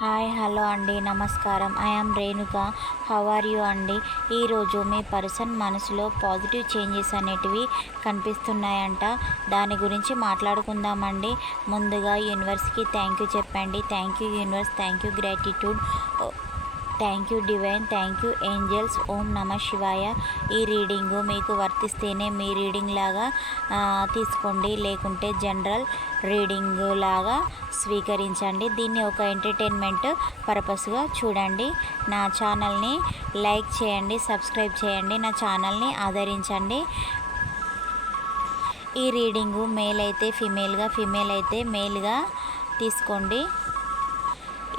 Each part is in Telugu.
హాయ్ హలో అండి. నమస్కారం. I'm Renuka. How are you అండి? ఈరోజు మీ పర్సన్ మనసులో పాజిటివ్ చేంజెస్ అనేటివి కనిపిస్తున్నాయంట. దాని గురించి మాట్లాడుకుందామండి. ముందుగా యూనివర్స్కి థ్యాంక్ యూ చెప్పండి. Thank you universe. Thank you gratitude. Thank you divine thank you angels ఓం నమ శివాయ ఈ రీడింగు మీకు వర్తిస్తేనే మీ రీడింగ్ లాగా తీసుకోండి. లేకుంటే జనరల్ రీడింగ్ లాగా స్వీకరించండి. దీన్ని ఒక ఎంటర్టైన్మెంట్ పర్పస్గా చూడండి. నా ఛానల్ని లైక్ చేయండి సబ్స్క్రైబ్ చేయండి నా ఛానల్ని ఆదరించండి. ఈ రీడింగు మేల్ అయితే ఫిమేల్గా ఫిమేల్ అయితే మేల్గా తీసుకోండి.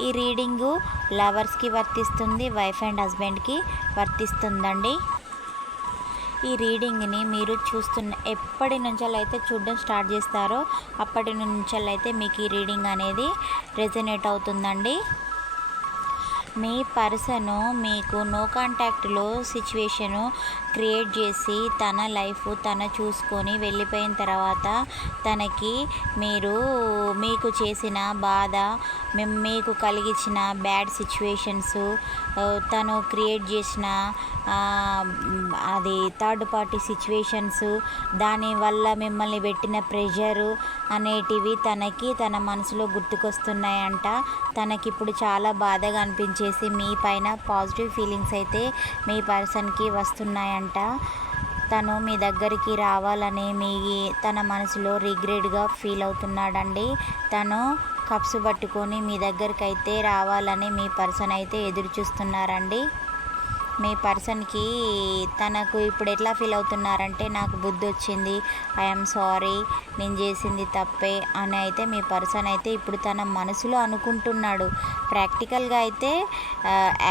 ఈ రీడింగు లవర్స్కి వర్తిస్తుంది వైఫ్ అండ్ హస్బెండ్కి వర్తిస్తుందండి. ఈ రీడింగ్ని మీరు చూస్తున్న ఎప్పటి నుంచెల్లైతే చూడడం స్టార్ట్ చేస్తారో అప్పటి నుంచెల్లైతే మీకు ఈ రీడింగ్ అనేది రెజనేట్ అవుతుందండి. మీ పర్సను మీకు నో కాంటాక్ట్లో సిచ్యువేషను క్రియేట్ చేసి తన లైఫ్ తన చూసుకొని వెళ్ళిపోయిన తర్వాత తనకి మీరు మీకు చేసిన బాధ మీకు కలిగించిన బ్యాడ్ సిచ్యువేషన్స్ తను క్రియేట్ చేసిన అది థర్డ్ పార్టీ సిచ్యువేషన్స్ దానివల్ల మిమ్మల్ని పెట్టిన ప్రెషరు అనేటివి తనకి తన మనసులో గుర్తుకొస్తున్నాయంట. తనకి ఇప్పుడు చాలా బాధగా చేసి మీ పైన పాజిటివ్ ఫీలింగ్స్ అయితే మీ పర్సన్కి వస్తున్నాయంట. తను మీ దగ్గరికి రావాలని మీ తన మనసులో రిగ్రెట్గా ఫీల్ అవుతున్నాడండి. తను కప్స్ పట్టుకొని మీ దగ్గరికి అయితే రావాలని మీ పర్సన్ అయితే ఎదురు చూస్తున్నారండి మీ పర్సన్కి తనకు ఇప్పుడు ఎట్లా ఫీల్ అవుతున్నారంటే నాకు బుద్ధి వచ్చింది ఐఎమ్ సారీ నేను చేసింది తప్పే అని అయితే మీ పర్సన్ అయితే ఇప్పుడు తన మనసులో అనుకుంటున్నాడు. ప్రాక్టికల్గా అయితే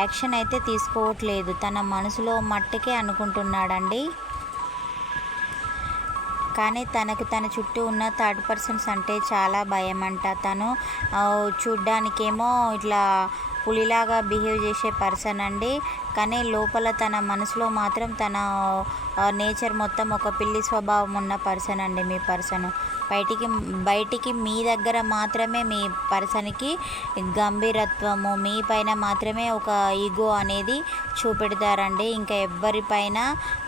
యాక్షన్ అయితే తీసుకోవట్లేదు. తన మనసులో మట్టుకే అనుకుంటున్నాడండి. కానీ తనకు తన చుట్టూ ఉన్న థర్డ్ పర్సన్స్ అంటే చాలా భయం అంట తను చూడ్డానికేమో ఇట్లా పులిలాగా బిహేవ్ చేసే పర్సన్ అండి. కానీ లోపల తన మనసులో మాత్రం తన నేచర్ మొత్తం ఒక పిల్లి స్వభావం ఉన్న పర్సన్ అండి మీ పర్సన్. బయటికి బయటికి మీ దగ్గర మాత్రమే మీ పర్సన్కి గంభీరత్వము మీ పైన మాత్రమే ఒక ఈగో అనేది చూపెడతారండి. ఇంకా ఎవ్వరిపైన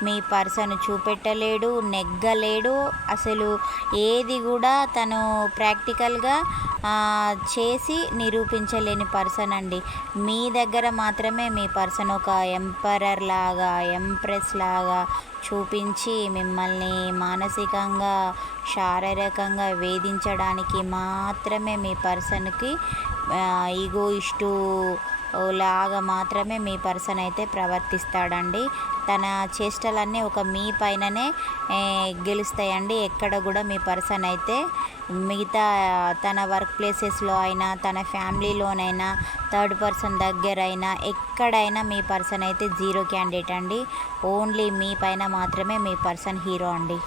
మీ పర్సన్ చూపెట్టలేడు నెగ్గలేడు. అసలు ఏది కూడా తను ప్రాక్టికల్గా చేసి నిరూపించలేని పర్సన్ అండి. మీ దగ్గర మాత్రమే మీ పర్సన్ ఒక ఎంపరర్ లాగా ఎంప్రెస్ లాగా చూపించి మిమ్మల్ని మానసికంగా శారీరకంగా వేధించడానికి మాత్రమే మీ పర్సన్కి ఈగో ఇష్టు లాగా మాత్రమే మీ పర్సన్ అయితే ప్రవర్తిస్తాడండి. తన చేష్టలన్నీ ఒక మీ పైననే గెలుస్తాయండి. ఎక్కడ కూడా మీ పర్సన్ అయితే మిగతా తన వర్క్ ప్లేసెస్లో అయినా తన ఫ్యామిలీలోనైనా థర్డ్ పర్సన్ దగ్గర అయినా ఎక్కడైనా మీ పర్సన్ అయితే జీరో క్యాండిడేట్ అండి. ఓన్లీ మీ పైన మాత్రమే మీ పర్సన్ హీరో అండి.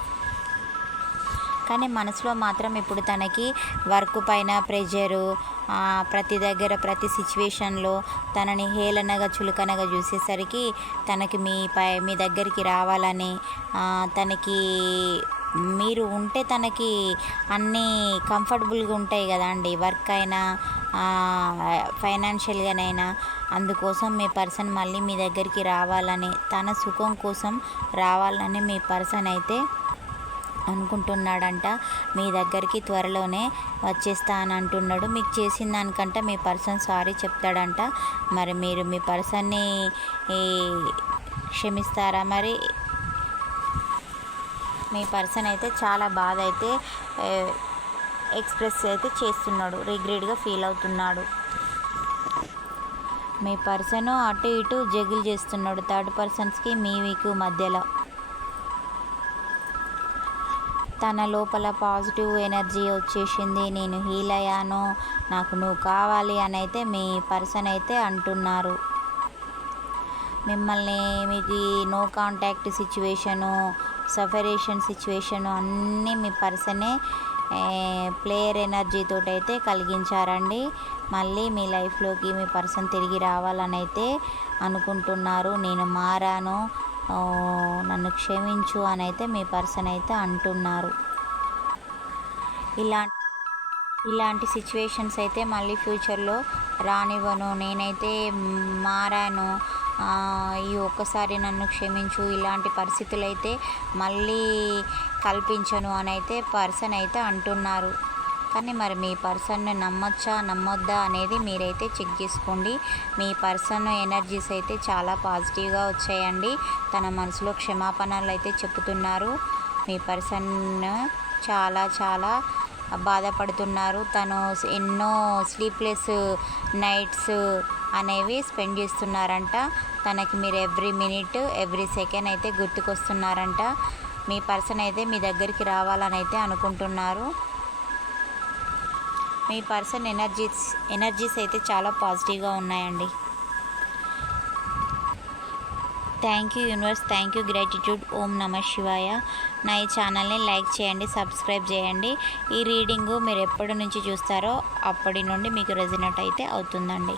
కానీ మనసులో మాత్రం ఇప్పుడు తనకి వర్క్ పైన ప్రెషరు ప్రతి దగ్గర ప్రతి సిచ్యువేషన్లో తనని హేళనగా చులకనగా చూసేసరికి తనకి మీ పై మీ దగ్గరికి రావాలని తనకి మీరు ఉంటే తనకి అన్నీ కంఫర్టబుల్గా ఉంటాయి కదా అండి. వర్క్ అయినా ఫైనాన్షియల్గానైనా అందుకోసం మీ పర్సన్ మళ్ళీ మీ దగ్గరికి రావాలని తన సుఖం కోసం రావాలని మీ పర్సన్ అయితే అనుకుంటున్నాడంట. మీ దగ్గరికి త్వరలోనే వచ్చేస్తా అని అంటున్నాడు మీకు చేసిన దానికంటే మీ పర్సన్ సారీ చెప్తాడంట. మరి మీరు మీ పర్సన్ని క్షమిస్తారా మరి? మీ పర్సన్ అయితే చాలా బాధ అయితే ఎక్స్ప్రెస్ అయితే చేస్తున్నాడు. రిగ్రెట్గా ఫీల్ అవుతున్నాడు. మీ పర్సన్ అటు ఇటు జగిల్ చేస్తున్నాడు. థర్డ్ పర్సన్స్కి మీ మీకు మధ్యలో. తన లోపల పాజిటివ్ ఎనర్జీ వచ్చేసింది. నేను హీల్ అయ్యాను. నాకు నువ్వు కావాలి అని అయితే మీ పర్సన్ అయితే అంటున్నారు. మిమ్మల్ని మీకు no contact situation separation situation అన్నీ మీ పర్సనే ప్లేయర్ ఎనర్జీతో అయితే కలిగించారండి. మళ్ళీ మీ లైఫ్లోకి మీ పర్సన్ తిరిగి రావాలని అయితే అనుకుంటున్నారు. నేను మారాను. నన్ను క్షమించు అని అయితే మీ పర్సన్ అయితే అంటున్నారు. ఇలా ఇలాంటి సిచ్యువేషన్స్ అయితే మళ్ళీ ఫ్యూచర్లో రానివ్వను. నేనైతే మారాను. ఈ ఒక్కసారి నన్ను క్షమించు. ఇలాంటి పరిస్థితులు అయితే మళ్ళీ కల్పించను అని అయితే పర్సన్ అయితే అంటున్నారు. కానీ మరి మీ పర్సన్ను నమ్మొచ్చా నమ్మొద్దా అనేది మీరైతే చెక్ చేసుకోండి. మీ పర్సన్ ఎనర్జీస్ అయితే చాలా పాజిటివ్గా వచ్చాయండి. తన మనసులో క్షమాపణలు అయితే చెప్తున్నారు మీ పర్సన్ చాలా చాలా బాధపడుతున్నారు. తను ఎన్నో స్లీప్లెస్ నైట్స్ అనేవి స్పెండ్ చేస్తున్నారంట. తనకి మీరు ఎవ్రీ మినిట్ ఎవ్రీ సెకండ్ అయితే గుర్తుకొస్తున్నారంట. మీ పర్సన్ అయితే మీ దగ్గరికి రావాలని అయితే అనుకుంటున్నారు. మీ పర్సన్ ఎనర్జీస్ ఎనర్జీస్ అయితే చాలా పాజిటివ్గా ఉన్నాయండి. Thank you universe thank you gratitude. ఓం నమ శివాయ. నా ఈ ఛానల్ని లైక్ చేయండి సబ్స్క్రైబ్ చేయండి. ఈ రీడింగు మీరు ఎప్పటి నుంచి చూస్తారో అప్పటి నుండి మీకు రెజినెట్ అయితే అవుతుందండి.